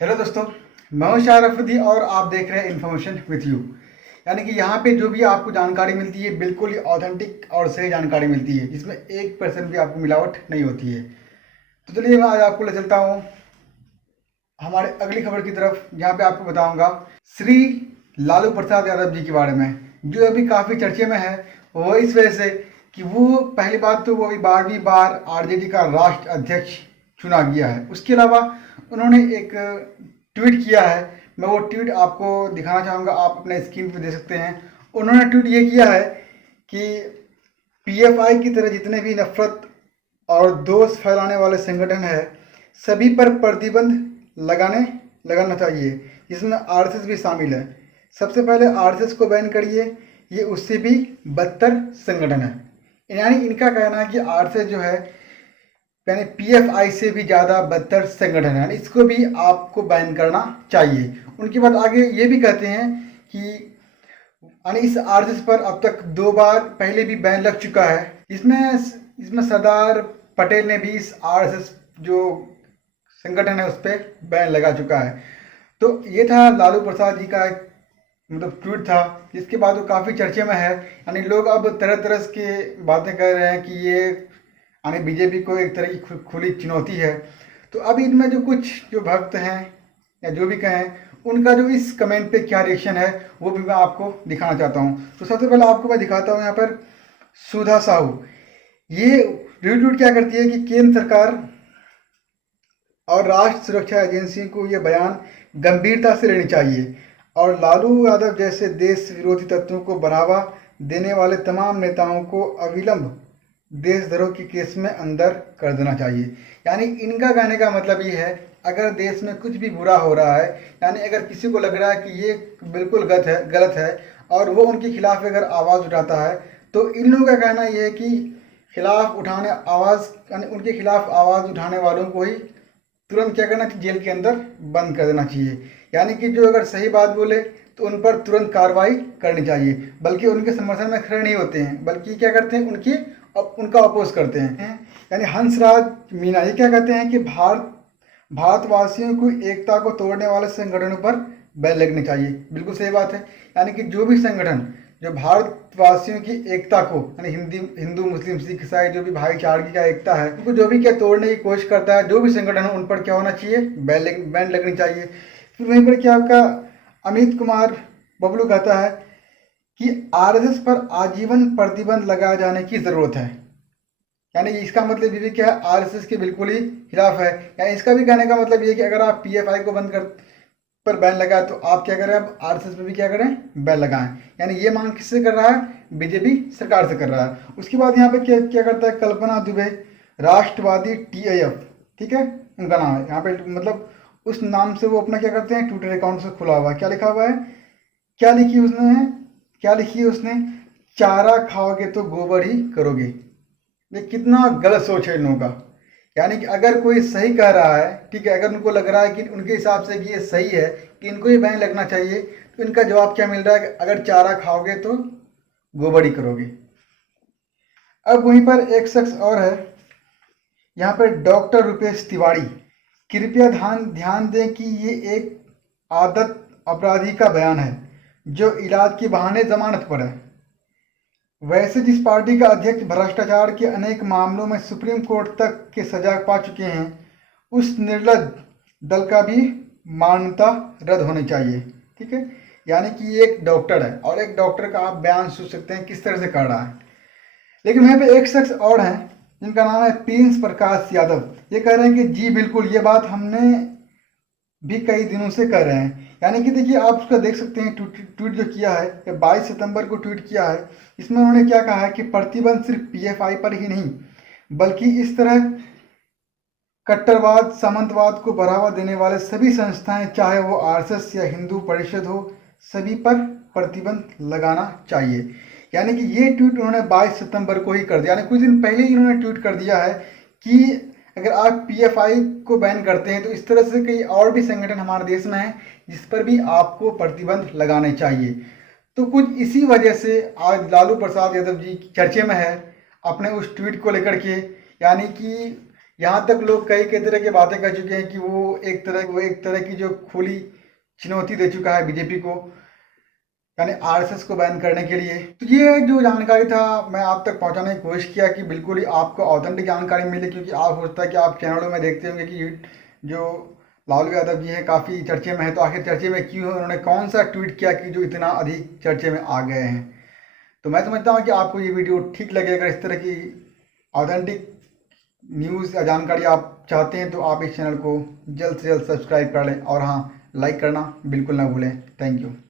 Hello दोस्तों, मैं हूं शाह रफी और आप देख रहे हैं इन्फॉर्मेशन विथ यू। यानी कि यहाँ पे जो भी आपको जानकारी मिलती है बिल्कुल ही ऑथेंटिक और सही जानकारी मिलती है, जिसमें 1% भी आपको मिलावट नहीं होती है। तो चलिए मैं आज आपको ले चलता हूँ हमारे अगली खबर की तरफ, जहाँ पे आपको बताऊंगा श्री लालू प्रसाद यादव जी के बारे में, जो अभी काफ़ी चर्चे में है। वो इस वजह से कि वो पहली बात तो वो अभी 12वीं बार आरजेडी का राष्ट्र अध्यक्ष चुना गया है। उसके अलावा उन्होंने एक ट्वीट किया है। मैं वो ट्वीट आपको दिखाना चाहूँगा, आप अपने स्क्रीन पे दे सकते हैं। उन्होंने ट्वीट ये किया है कि पीएफआई की तरह जितने भी नफरत और दोष फैलाने वाले संगठन है, सभी पर प्रतिबंध लगाना चाहिए, जिसमें आरएसएस भी शामिल है। सबसे पहले आरएसएस को बैन करिए, ये उससे भी बदतर संगठन है। यानी इनका कहना है कि आरएसएस जो है यानी पीएफआई से भी ज़्यादा बदतर संगठन है, इसको भी आपको बैन करना चाहिए। उनके बाद आगे ये भी कहते हैं कि यानी इस आरएसएस पर अब तक 2 बार पहले भी बैन लग चुका है। इसमें सरदार पटेल ने भी इस आरएसएस जो संगठन है उस पर बैन लगा चुका है। तो ये था लालू प्रसाद जी का एक ट्वीट था, जिसके बाद वो काफ़ी चर्चे में है। यानी लोग अब तरह तरह के बातें कर रहे हैं कि ये यानी बीजेपी को एक तरह की खुली चुनौती है। तो अब इनमें जो कुछ जो भक्त हैं या जो भी कहें, उनका जो इस कमेंट पे क्या रिएक्शन है वो भी मैं आपको दिखाना चाहता हूँ। तो सबसे पहले आपको मैं दिखाता हूँ यहाँ पर सुधा साहू। ये रिट्वीट क्या करती है कि केंद्र सरकार और राष्ट्र सुरक्षा एजेंसी को ये बयान गंभीरता से लेनी चाहिए और लालू यादव जैसे देश विरोधी तत्वों को बढ़ावा देने वाले तमाम नेताओं को अविलंब देशद्रोह के केस में अंदर कर देना चाहिए। यानी इनका कहने का मतलब ये है, अगर देश में कुछ भी बुरा हो रहा है, यानी अगर किसी को लग रहा है कि ये बिल्कुल गलत है और वो उनके खिलाफ अगर आवाज़ उठाता है, तो इन लोगों का कहना ये है कि उनके खिलाफ आवाज़ उठाने वालों को ही तुरंत क्या करना चाहिए, जेल के अंदर बंद कर देना चाहिए। यानी कि जो अगर सही बात बोले तो उन पर तुरंत कार्रवाई करनी चाहिए, बल्कि उनके समर्थन में खड़े नहीं होते हैं, बल्कि क्या करते हैं उनका अपोज करते हैं। यानी हंसराज मीना ये क्या कहते हैं कि भारतवासियों को एकता को तोड़ने वाले संगठनों पर बैन लगनी चाहिए। बिल्कुल सही बात है। यानी कि जो भी संगठन जो भारतवासियों की एकता को यानी हिंदू मुस्लिम सिख ईसाई जो भी भाईचारगी का एकता है, उनको जो भी क्या तोड़ने की कोशिश करता है, जो भी संगठन है, उन पर क्या होना चाहिए, बैन लगनी चाहिए। फिर वहीं पर क्या आपका अमित कुमार बबलू कहता है कि आरएसएस पर आजीवन प्रतिबंध लगाए जाने की ज़रूरत है। यानी इसका मतलब ये भी क्या है, आरएसएस के बिल्कुल ही खिलाफ है। या इसका भी कहने का मतलब ये है कि अगर आप पीएफआई को बंद कर पर बैन लगाए तो आप क्या करें, अब आरएसएस पे भी क्या करें, बैन लगाएं। यानी ये मांग किससे कर रहा है, बीजेपी सरकार से कर रहा है। उसके बाद यहाँ पे क्या क्या करता है, कल्पना दुबे राष्ट्रवादी टीआईएफ, ठीक है उनका नाम है। यहाँ पे मतलब उस नाम से वो अपना क्या करते हैं, ट्विटर अकाउंट से खुला हुआ है। क्या लिखा हुआ है, क्या लिखी है उसने, चारा खाओगे तो गोबर ही करोगे। ये कितना गलत सोच है इन लोगों का। यानी कि अगर कोई सही कह रहा है, ठीक है, अगर उनको लग रहा है कि उनके हिसाब से कि ये सही है कि इनको ये बैन लगना चाहिए, तो इनका जवाब क्या मिल रहा है कि अगर चारा खाओगे तो गोबर ही करोगे। अब वहीं पर एक शख्स और है, यहाँ पर डॉक्टर रुपेश तिवारी। कृपया ध्यान दें कि ये एक आदत अपराधी का बयान है जो इलाज के बहाने जमानत पर है। वैसे जिस पार्टी का अध्यक्ष भ्रष्टाचार के अनेक मामलों में सुप्रीम कोर्ट तक के सजा पा चुके हैं, उस निर्लज दल का भी मान्यता रद्द होनी चाहिए। ठीक है, यानी कि ये एक डॉक्टर है और एक डॉक्टर का आप बयान सुन सकते हैं किस तरह से कर रहा है। लेकिन वहीं पे एक शख्स और हैं जिनका नाम है प्रिंस प्रकाश यादव। ये कह रहे हैं कि जी बिल्कुल, ये बात हमने भी कई दिनों से कर रहे हैं। यानी कि देखिए, आप उसका देख सकते हैं ट्वीट जो किया है, 22 सितंबर को ट्वीट किया है। इसमें उन्होंने क्या कहा है कि प्रतिबंध सिर्फ पीएफआई पर ही नहीं, बल्कि इस तरह कट्टरवाद सामंतवाद को बढ़ावा देने वाले सभी संस्थाएं, चाहे वो आरएसएस या हिंदू परिषद हो, सभी पर प्रतिबंध लगाना चाहिए। यानी कि ये ट्वीट उन्होंने 22 सितंबर को ही कर दिया, यानी कुछ दिन पहले ही उन्होंने ट्वीट कर दिया है कि अगर आप पीएफआई को बैन करते हैं तो इस तरह से कई और भी संगठन हमारे देश में हैं जिस पर भी आपको प्रतिबंध लगाने चाहिए। तो कुछ इसी वजह से आज लालू प्रसाद यादव जी चर्चे में है अपने उस ट्वीट को लेकर के। यानी कि यहाँ तक लोग कई तरह की बातें कर चुके हैं कि वो एक तरह की जो खुली चुनौती दे चुका है बीजेपी को, यानी आरएसएस को बैन करने के लिए। तो ये जो जानकारी था मैं आप तक पहुंचाने की कोशिश किया कि बिल्कुल ही आपको ऑथेंटिक जानकारी मिले, क्योंकि आप होता है कि आप चैनलों में देखते होंगे कि जो लालू यादव जी हैं काफ़ी चर्चे में है, तो आखिर चर्चे में क्यों है, उन्होंने कौन सा ट्वीट किया कि जो इतना अधिक चर्चे में आ गए हैं। तो मैं समझता हूँ कि आपको ये वीडियो ठीक लगे। अगर इस तरह की ऑथेंटिक न्यूज़ या जानकारी आप चाहते हैं तो आप इस चैनल को जल्द से जल्द सब्सक्राइब कर लें, और हाँ, लाइक करना बिल्कुल ना भूलें। Thank you.